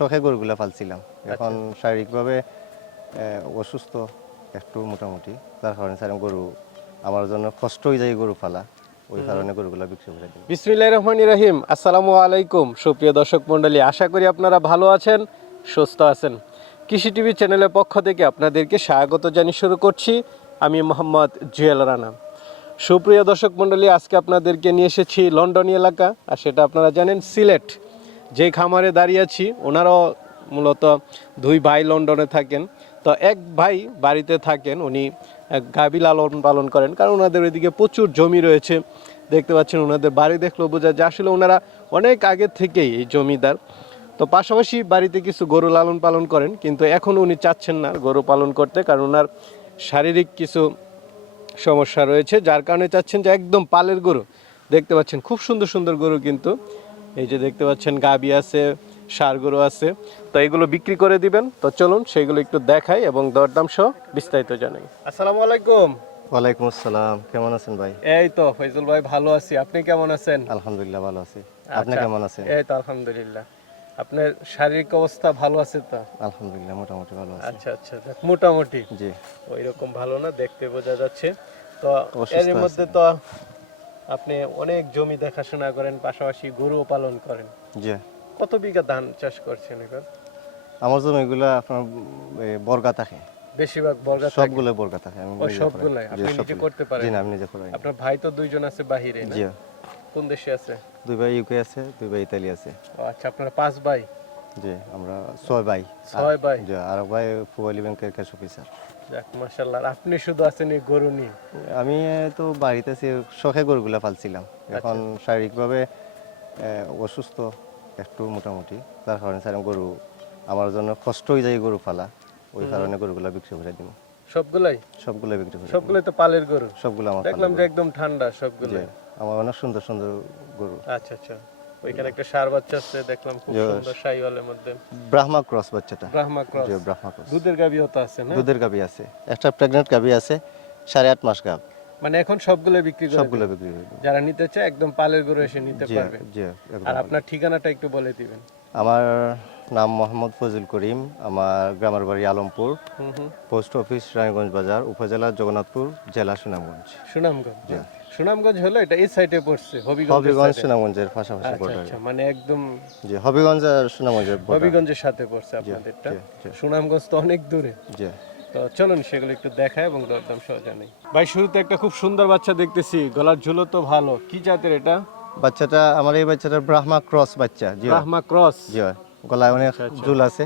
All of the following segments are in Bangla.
শখে গরুগুলা পালছিলাম। এখন শারীরিকভাবে অসুস্থ একটু মোটামুটি। তার কারণে স্যার গরু আমার জন্য কষ্ট হয়ে যায় গরু পালা ওই কারণে গরুগুলা বিক্রি করে দিই বিসমিল্লাহ রহমান রাহিম। আসসালামু আলাইকুম সুপ্রিয় দর্শক মণ্ডলী। আশা করি আপনারা ভালো আছেন সুস্থ আছেন। কৃষি টিভি চ্যানেলের পক্ষ থেকে আপনাদেরকে স্বাগত জানিয়ে শুরু করছি। আমি মোহাম্মদ জুয়েল রানা। সুপ্রিয় দর্শক মণ্ডলী আজকে আপনাদেরকে নিয়ে এসেছি লন্ডনী এলাকা আর সেটা আপনারা জানেন সিলেট। যে খামারে দাঁড়িয়ে আছি, ওনারাও মূলত দুই ভাই লন্ডনে থাকেন। তো এক ভাই বাড়িতে থাকেন, উনি গাভী লালন পালন করেন, কারণ ওনাদের ওইদিকে প্রচুর জমি রয়েছে। দেখতে পাচ্ছেন, ওনাদের বাড়ি দেখলেও বোঝা যায়, আসলে ওনারা অনেক আগে থেকেই এই জমিদার। তো পাশাপাশি বাড়িতে কিছু গরু লালন পালন করেন, কিন্তু এখন উনি চাচ্ছেন না গরু পালন করতে, কারণ ওনার শারীরিক কিছু সমস্যা রয়েছে, যার কারণে চাচ্ছেন যে একদম পালের গরু। দেখতে পাচ্ছেন, খুব সুন্দর সুন্দর গরু কিন্তু। এই যে দেখতে পাচ্ছেন গাবি আছে সার গরু আছে। তো এগুলো বিক্রি করে দিবেন। তো চলুন সেগুলো একটু দেখাই এবং দরদাম সহ বিস্তারিত জানাই। আসসালামু আলাইকুম। ওয়ালাইকুম আসসালাম। কেমন আছেন ভাই? এই তো ফৈজুল ভাই ভালো আছি। আপনি কেমন আছেন? আলহামদুলিল্লাহ ভালো আছি। আপনি আচ্ছা। কেমন আছেন? এই তো আলহামদুলিল্লাহ। আপনার শারীরিক অবস্থা ভালো আছে তো? আলহামদুলিল্লাহ মোটামুটি ভালো আছি। আচ্ছা আচ্ছা মোটামুটি। জি। ওই রকম ভালো না দেখতে বোঝা যাচ্ছে। তো এর মধ্যে তো আপনি অনেক জমি দেখাশোনা করেন পাশাপাশি গরুও পালন করেন। জি। কত বিঘা ধান চাষ করছেন এখন? আমার জমিগুলো আপনার বর্গা থাকে। বেশিরভাগ বর্গা সবগুলো বর্গা থাকে আমি ও সবগুলাই? আপনি নিজে করতে পারেন? জি আমি নিজে করাই। আপনার ভাই তো দুইজন আছে বাহিরে জি। কোন দেশে আছে? দুই ভাই ইউকে আছে দুই ভাই ইতালি আছে। ও আচ্ছা আপনারা পাঁচ ভাই? জি আমরা ছয় ভাই। ছয় ভাই? জি আর ভাই ফুয়ালি ব্যাংকের ক্যাশ অফিসার যাক মাশাআল্লাহ। আপনি শুধু আছেন এই গরু নিয়ে। আমি তো বাড়িতে শখে গরুগুলা পালছিলাম। এখন শারীরিকভাবে অসুস্থ একটু মোটামুটি। তার কারণে স্যার গরু আমার জন্য কষ্ট হয়ে যায় গরু পালা ওই কারণে গরুগুলা বিক্রি করে দিব। সবগুলাই? সবগুলো বিক্রি করে। সবগুলাই তো পালের গরু? সবগুলো আমার দেখলাম যে একদম ঠান্ডা জি সবগুলো আমার অনেক সুন্দর সুন্দর গরু। আচ্ছা আচ্ছা। ওইখানে একটা সার বাচ্চা আছে দেখলাম খুব সুন্দর মধ্যে। ব্রাহ্মা ক্রস বাচ্চাটা। ব্রাহ্মা ক্রস। জি ব্রাহ্মা ক্রস। দুধের আছে না? দুধের গাবি আছে। একটা প্রেগনেন্ট গাবি আছে সাড়ে আট মাস গাব। মানে এখন সবগুলো বিক্রি করে সবগুলো বিক্রি করে যারা নিতে চায় একদম পালের গরু এসে নিতে পারবে। জি আর আপনার ঠিকানাটা একটু বলে দিবেন। আমার নাম মোহাম্মদ ফজল করিম আমার গ্রামের বাড়ি আলমপুর। পোস্ট অফিস রানীগঞ্জ বাজার উপজেলা জগন্নাথপুর জেলা সুনামগঞ্জ। সুনামগঞ্জ সুনামগঞ্জ হলো এটা এই সাইডে পড়ছে হবিগঞ্জ হবিগঞ্জ সুনামগঞ্জের পাশাপাশি আচ্ছা আচ্ছা মানে একদম জি হবিগঞ্জ আর সুনামগঞ্জের। হবিগঞ্জের সাথে পড়ছে আপনাদেরটা। সুনামগঞ্জ তো অনেক দূরে। জি। তো চলুন সেগুলো একটু দেখায় এবং দরদাম সহ জানাই। ভাই শুরুতে একটা খুব সুন্দর বাচ্চা দেখতেছি। গলার ঝুলো তো ভালো। কি জাতের এটা? বাচ্চাটা আমার এই বাচ্চাটা ব্রাহ্মা ক্রস বাচ্চা জি ব্রাহ্মা ক্রস? জি গলায় অনেক ঝুল আছে।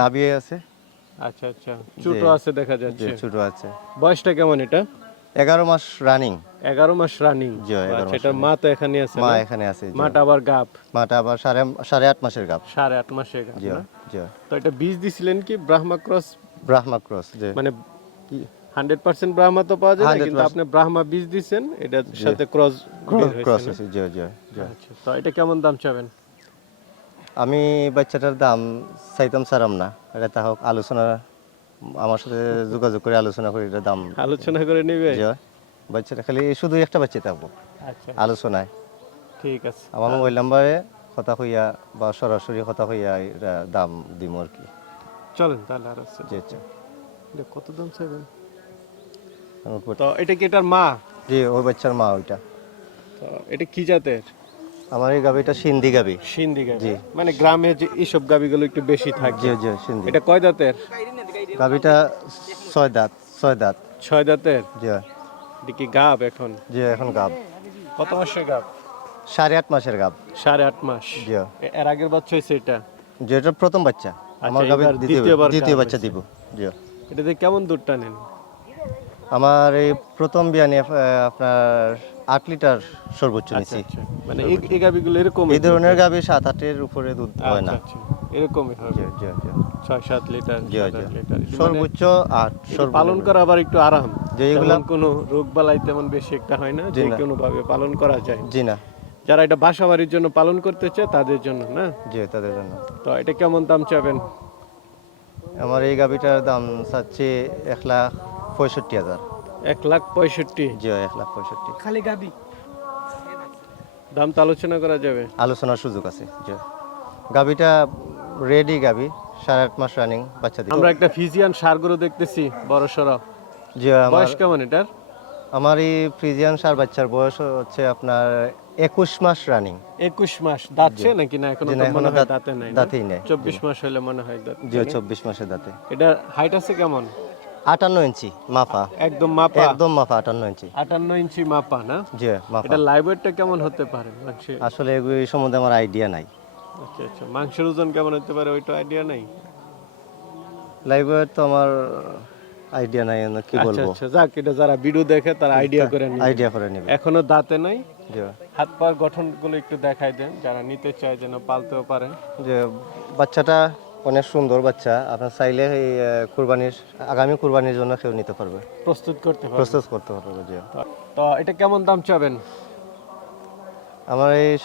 নাবিয়ে আছে। আচ্ছা আচ্ছা। ছোট আছে দেখা জি যাচ্ছে ছোট আছে। বয়সটা কেমন এটা? এগারো মাস রানিং এগারো মাস রানিং জি, এগারো মাস আচ্ছা এটার মা তো এখানে আছে মা এখানে আছে মাটা আবার গাপ মাটা আবার সাড়ে সাড়ে আট মাসের গাব। সাড়ে আট মাসে গাপ জি জি। তো এটা বীজ দিছিলেন কি? ব্রাহ্মা ক্রস? ব্রাহ্মা ক্রস জি। মানে হান্ড্রেড পার্সেন্ট ব্রাহ্মা তো পাওয়া যায় না কিন্তু আপনি ব্রাহ্মা বীজ দিছেন এটার সাথে ক্রস ক্রস আছে জি জি জি। আচ্ছা তো এটা কেমন দাম চাবেন? আমি বাচ্চাটার দাম চাইতাম সারাম না এটা তা হোক আলোচনা আমার সাথে যোগাযোগ করে আলোচনা করে এটা দাম আলোচনা করে নিবে? বাচ্চাটা খালি শুধু একটা বাচ্চা থাকব। আচ্ছা। আলোচনায়। ঠিক আছে। আমার মোবাইল নাম্বারে কথা হইয়া বা সরাসরি কথা হইয়া এটা দাম দিব আর কি। চলেন তাহলে আর আছে। জি জি এটা কত দাম চাইবেন? তো এটা কি এটার মা? জি ওই বাচ্চার মা ওইটা। তো এটা কি জাতের? আমার এই গাবিটা সিন্ধি গাবি সিন্ধি গাবি জি। মানে গ্রামে যে এইসব গাবিগুলো একটু বেশি থাকে। জি জি সিন্ধি। এটা কয় দাঁতের? গাবিটা ছয় দাঁত ছয় দাঁত। ছয় দাঁতের? জি এটা কি গাব এখন? জি এখন গাব। কত মাসের গাব? সাড়ে আট মাসের গাব। সাড়ে আট মাস। জি এর আগের বাচ্চা হয়েছে এটা? যে এটা প্রথম বাচ্চা। আমার আচ্ছা, গাবে দ্বিতীয় দ্বিতীয়বার দ্বিতীয় বাচ্চা দিব। জি এটাতে কেমন দুধটা নেন? আমার এই প্রথম বিয়ানি আপনার আট লিটার সর্বোচ্চ আচ্ছা আচ্ছা। মানে এই গাবিগুলো এরকম এই ধরনের গাবি সাত আটের উপরে দুধ হয় না। আচ্ছা। এরকমই হবে। জি জি জি ছয় সাত লিটার জি, জি। মানে সর্বোচ্চ আট পালন করা আবার একটু আরাম। যে এগুলা কোনো রোগ বালাই তেমন বেশি একটা হয় না যে কোনো ভাবে পালন করা যায়। জি না। যারা এটা বাসা বাড়ির জন্য পালন করতে চায় তাদের জন্য না? জি তাদের জন্য। তো এটা কেমন দাম চাবেন? আমার এই গাবিটার দাম চাচ্ছি এক লাখ পঁয়ষট্টি হাজার। এক লাখ পঁয়ষট্টি। জি এক লাখ পঁয়ষট্টি। খালি গাবি। দাম তো আলোচনা করা যাবে। আলোচনার সুযোগ আছে জি। গাবিটা রেডি গাবি সাড়ে আট মাস রানিং বাচ্চা আমরা একটা ফিজিয়ান সার গরু দেখতেছি বড় সড়ো যে আমার বয়স কেমন এটার? আমার এই ফ্রিজিয়ান সার বাচ্চার বয়স হচ্ছে আপনার একুশ মাস রানিং একুশ মাস দাঁতছে নাকি না? এখনও জি মনে হয় দাঁতে নাই দাঁতেই নেই চব্বিশ মাস হলে মনে হয় দাঁত যে চব্বিশ মাসের দাঁতে। এটা হাইট আছে কেমন? আটান্ন ইঞ্চি মাপা। একদম মাপা। একদম মাপা আটান্ন ইঞ্চি। আটান্ন ইঞ্চি মাপা না? জি মাপা। এটা লাইভ ওয়েটটা কেমন হতে পারে আসলে এই সম্বন্ধে আমার আইডিয়া নাই। আচ্ছা আচ্ছা। মাংসের ওজন কেমন হতে পারে ওইটা আইডিয়া নাই? লাইভ তো আমার আইডিয়া নাই আমি কি আচ্ছা বলব? আচ্ছা যাক এটা যারা ভিডিও দেখে তারা আইডিয়া করে নিবে। আইডিয়া করে নিবে। এখনও দাঁতে নাই? জি। হাত পার গঠনগুলো একটু দেখাই দেন যারা নিতে চায় যেন পালতেও পারে যে বাচ্চাটা অনেক সুন্দর বাচ্চা। আপনার চাইলে এই কুরবানির আগামী কুরবানির জন্য কেউ নিতে পারবে। প্রস্তুত করতে পারে প্রস্তুত করতে পারবে জি। তো- এটা কেমন দাম চাবেন? আমার এই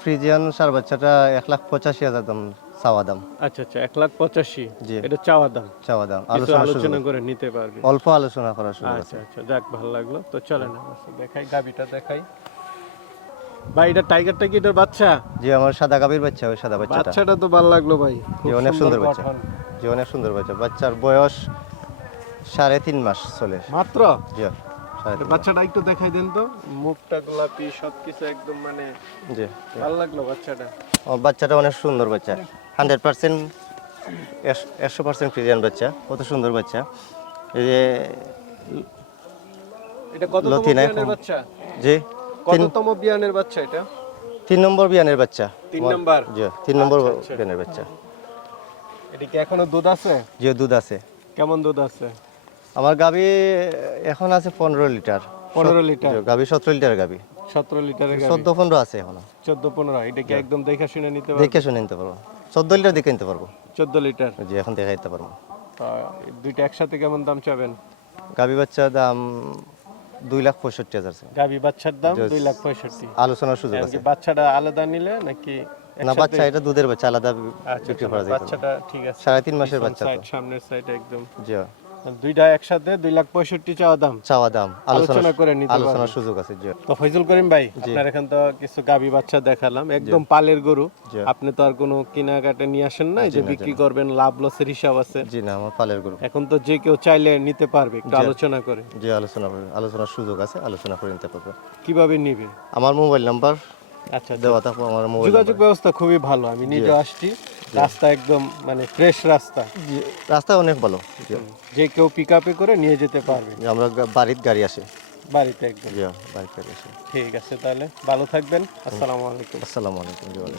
ফ্রিজিয়ান সার বাচ্চাটা এক লাখ পঁচাশি হাজার দাম চাওয়া দাম। আচ্ছা আচ্ছা এক লাখ পঁচাশি। জি। এটা চাওয়া দাম? চাওয়া দাম। আলোচনা করে নিতে পারবে। অল্প আলোচনা করার সুযোগ আচ্ছা আচ্ছা যাক ভালো লাগল। তো চলেন দেখাই গাবিটা দেখাই। ভাই এটা টাইগারটা কি? এটার বাচ্চা? যে আমার সাদা গাভীর বাচ্চা ওই সাদা বাচ্চাটা। বাচ্চাটা তো ভালো লাগল ভাই জি অনেক সুন্দর বাচ্চা। যে অনেক সুন্দর বাচ্চা। বাচ্চার বয়স সাড়ে তিন মাস চলে। মাত্র? জি বাচ্চাটা একটু দেখাই দেন তো। মুখটা গোলাপি সবকিছু একদম মানে জি ভালো লাগল বাচ্চাটা। আমার বাচ্চাটা অনেক সুন্দর বাচ্চা। হান্ড্রেড পার্সেন্ট একশো পার্সেন্ট ফ্রিজিয়ান বাচ্চা। কত সুন্দর বাচ্চা। এই যে এটা কত বাচ্চা? জি। কততম বিয়ানের বাচ্চা এটা? তিন নম্বর বিয়ানের বাচ্চা। তিন নাম্বার? জি তিন নম্বর আচ্ছা, আচ্ছা। বিয়ানের বাচ্চা। এটা কি এখনও দুধ আছে? যে দুধ আছে। কেমন দুধ আছে? আমার গাবি এখন আছে পনেরো লিটার। পনেরো লিটার? গাবি সতেরো লিটার গাবি। সতেরো লিটারের গাড়ি চোদ্দ পনেরো আছে এখন। চোদ্দ পনেরো? এটা কি একদম দেখে শুনে নিতে পারবে? দেখে শুনে নিতে পারব। চোদ্দ লিটার দেখে নিতে পারব। চোদ্দ লিটার? জি এখন দেখে নিতে পারব দুইটা একসাথে কেমন দাম চাবেন? গাবি বাচ্চার দাম দুই লাখ পঁয়ষট্টি হাজার গাভী বাচ্চার দাম দুই লাখ পঁয়ষট্টি। আলোচনার সুযোগ আছে। বাচ্চাটা আলাদা নিলে নাকি না বাচ্চা এটা দুধের বাচ্চা আলাদা আচ্ছা, বিক্রি আচ্ছা, করা যায় বাচ্চাটা ঠিক আছে। সাড়ে তিন মাসের বাচ্চা সামনের সাইড একদম। জি দুইটা একসাথে দুই লাখ পঁয়ষট্টি চাওয়া দাম। চাওয়া দাম। আলোচনা করে নিতে আলোচনার সুযোগ আছে তো ফয়জুল করিম ভাই আপনার এখন তো কিছু গাবি বাচ্চা দেখালাম একদম পালের গরু। আপনি তো আর কোনো কেনাকাটা নিয়ে আসেন না যে বিক্রি করবেন লাভ লসের হিসাব আছে। জি না আমার পালের গরু। এখন তো যে কেউ চাইলে নিতে পারবে একটু আলোচনা করে। যে আলোচনা আলোচনার সুযোগ আছে আলোচনা করে নিতে পারবে। কীভাবে নিবে? আমার মোবাইল নাম্বার আচ্ছা আচ্ছা। দেওয়া থাকব আমার মোবাইল যোগাযোগ ব্যবস্থা খুবই ভালো আমি নিজে আসছি। রাস্তা একদম মানে ফ্রেশ রাস্তা। রাস্তা অনেক ভালো। যে কেউ পিক আপে করে নিয়ে যেতে পারবে। আমরা বাড়ির গাড়ি আসে। বাড়িতে একদম। বাড়িতে বাড়ির আসে। ঠিক আছে তাহলে ভালো থাকবেন। আসসালামু আলাইকুম। আসসালামু আলাইকুম।